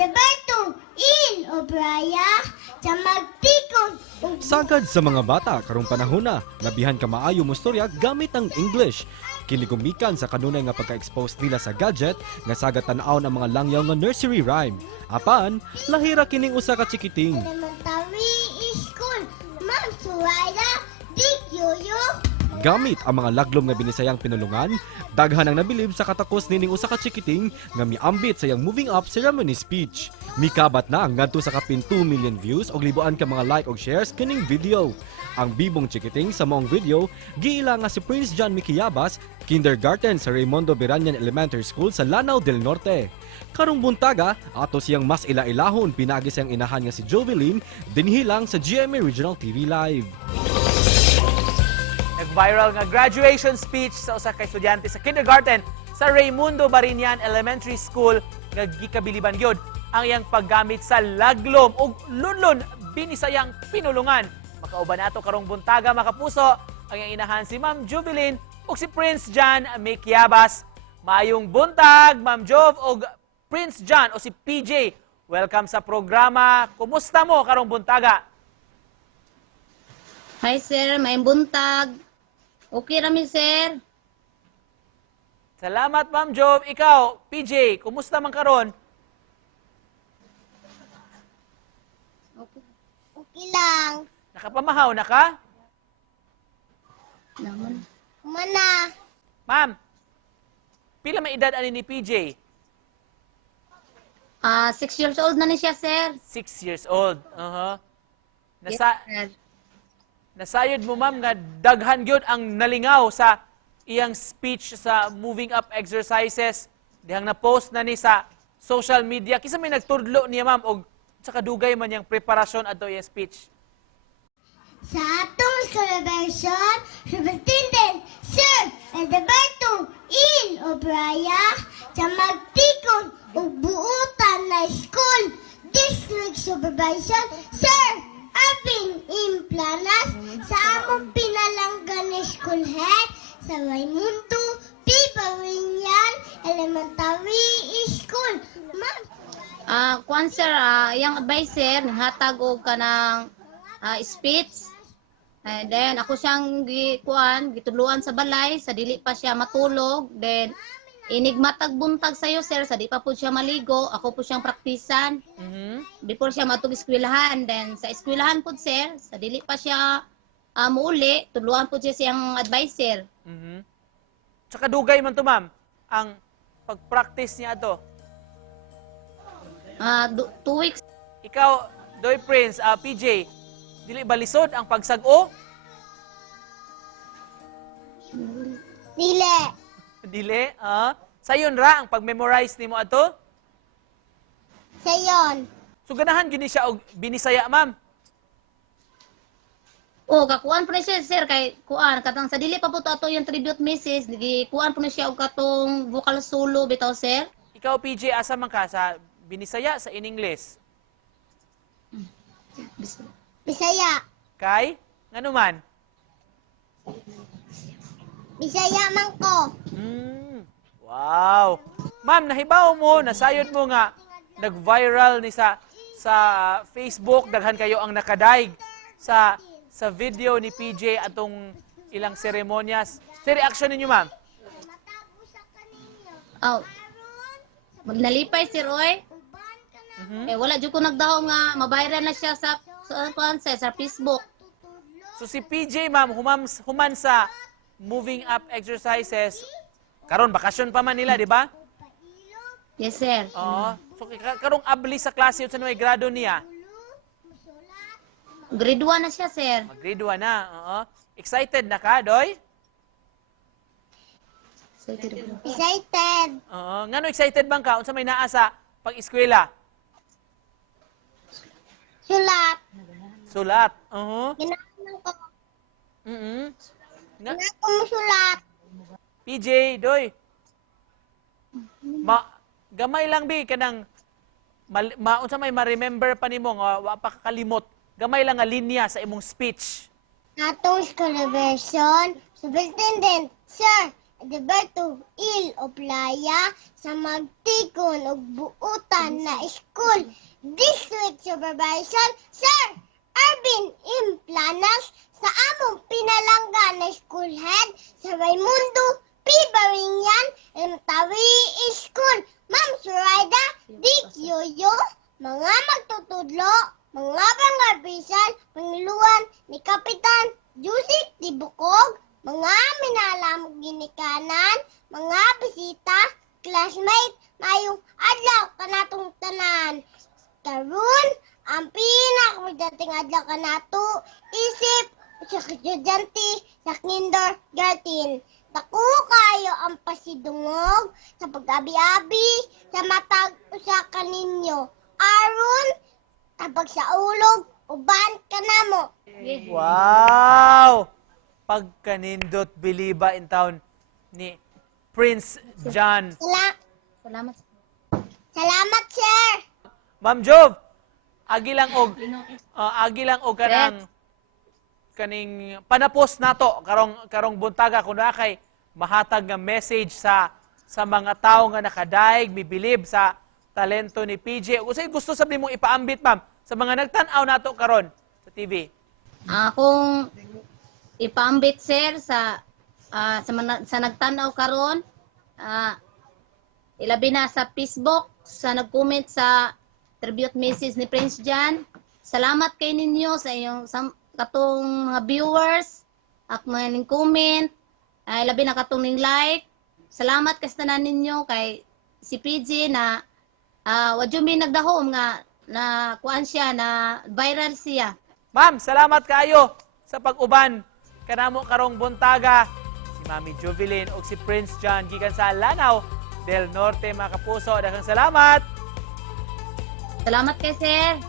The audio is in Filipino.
Edeberto in Obraya sa magtikon. Sagad sa mga bata karong panahon na labihan ka maayo mo storya gamit ang English. Kini gumikan sa kanunay nga pagka-expose nila sa gadget nga sagad tan-awon ang mga langyaw nga nursery rhyme. Apan, lahira kining usa ka chikiting. Elementary school. Ma'am Suwaida, Dick Yoyo. Gamit ang mga laglom nga binisayang pinulungan, daghan ang nabilib sa katakos nining usa ka chikiting nga miambit sa iyang moving up ceremony speech. Mikabat na ang ngadto sa kapin 2 million views og libuan ka mga like og shares kining video. Ang bibong chikiting sa maong video giila nga si Prince John Miquiabas, kindergarten sa Raimundo Biranyan Elementary School sa Lanao del Norte. Karong buntaga, ato siyang mas ila-ilahon pinagi siyang inahan nga si Jovelyn dinhilang sa GMA Regional TV Live. Nag-viral nga graduation speech sa usa ka estudyante sa kindergarten sa Raimundo Biranyan Elementary School nga gikabiliban gyud ang iyang paggamit sa laglom ug lunlon binisayang pinulungan. Makauban nato karong buntaga makapuso ang iyang inahan si Ma'am Jovelyn ug si Prince John Miquiabas. Maayong buntag, Ma'am Jov ug Prince John o si PJ. Welcome sa programa. Kumusta mo karong buntaga? Hi sir, may buntag. Okay rami sir. Salamat, Ma'am Jov. Ikaw, PJ, kumusta man karon? Okay lang. Nakapamahaw na ka? Naman. Mana. Ma'am, pila may edad ani ni PJ? 6 years old na ni siya sir. 6 years old. Yes, Nasa sir. nasayod mo ma'am nga daghan gyud ang nalingaw sa iyang speech sa moving up exercises. Dihang na-post na ni sa social media. Kisa may nagtudlo niya ma'am og sa kadugay man yang preparasyon adto iyang speech. Sa atong celebration, Superintendent Sir Edeberto in Obraya sa magtikon ug buutan na school district supervisor Sir Arvin Implanas sa among pinalanggan na school head sa Raimundo Biranyan Elementary School. Ma'am, Kuan sir, iyang advisor hatag og kanang speech. And then ako siyang gitudluan sa balay sa dili pa siya matulog. Then inigmatag buntag sayo sir sa di pa po siya maligo, ako po siyang praktisan. Before siya matug eskwelahan, then sa eskwelahan po sir, sa dili pa siya muuli, tudluan po siya siyang advisor. Sa kadugay man to ma'am ang pag-practice niya ato. 2 weeks. Ikaw, Doy Prince, PJ, dili ba lisod ang pagsag-o? dili. Dili, sayon ra ang pag-memorize nimo ato? Sayon. So ganahan gini siya og binisaya, ma'am. Kakuan po na siya sir kay kuan katang sa dili pa po to ato yung tribute message, kuan po na siya og katong vocal solo bitaw sir. Ikaw, PJ, asa man ka sa binisaya sa in English? Bisaya. Kay? Ngano man? Bisaya man ko. Wow. Ma'am, nahibaw mo, nasayod mo nga nag-viral ni sa Facebook, daghan kayo ang nakadaig sa video ni PJ atong ilang seremonyas. Sa reaction ninyo, ma'am? Nalipay sir oy. Wala jud ko nagdaw nga mabayran na siya sa Facebook. So si PJ, ma'am, human sa moving up exercises. Karon bakasyon pa man nila, di ba? Yes sir. Oo. So karong abli sa klase sa may grado niya. Grade 1 na siya sir. Grade 1 na. Oo. Excited na ka, Doy? Excited. Oo. Ngano excited bang ka unsa may naa sa pag-eskwela? Sulat. Sulat. Oo. Ginawa ko. Nga, Ginawa ko mo sulat. PJ, Doy. Gamay lang bi kanang unsa may ma-remember pa nimo nga wa pa kakalimot. Gamay lang nga linya sa imong speech. Atong celebration, Superintendent Sir Adalberto Il o Playa sa magtikon og buutan na school. District Supervisor Sir Arvin M. Planas sa among pinalangga na school head sa Raimundo P. Barinyan and Tawi School. Ma'am Suraida Dick Yoyo, mga magtutudlo, mga pangarbisan, pangiluan ni Kapitan Jusik Tibukog, mga minalamog ginikanan, mga bisita, classmate, mayong adlaw kanatong tanan. Karon, ang pinakamagdating adlaw kanato, isip sa estudyante sa kindergarten. Dako kayo ang pasidungog sa pag-abi-abi sa matag usa kaninyo. Aron, kapag sa ulog, uban ka na mo. Wow! Pagkanindot biliba in town ni Prince John. Salamat. Salamat, sir. Ma'am Jove, agi lang og kaning panapos nato karong buntaga kun kay mahatag nga message sa mga tawo nga nakadaig mibilib sa talento ni PJ. Usay gusto sabi mong ipaambit ma'am sa mga nagtan-aw nato karon sa TV. Kung ipaambit sir sa nagtanaw karon, ilabi na sa Facebook sa nag-comment sa tribute message ni Prince John. Salamat kay ninyo sa iyong katong mga viewers at mga ning comment, labi na katong ning like. Salamat kasi tanan ninyo kay si PJ na wadyo mi nagdahom nga na kuan siya na viral siya. Ma'am, salamat kayo sa pag-uban kanamo karong buntaga. Si Mami Jovelyn o si Prince John gikan sa Lanao del Norte, mga kapuso. Daghang salamat. Salamat kay sir.